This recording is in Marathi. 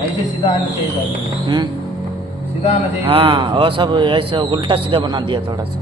ऐसे सीधा आना चाहिए था। हम्म, सीधा आना चाहिए। हाँ, और सब ऐसे उल्टा सीधा बना दिया थोड़ा सा।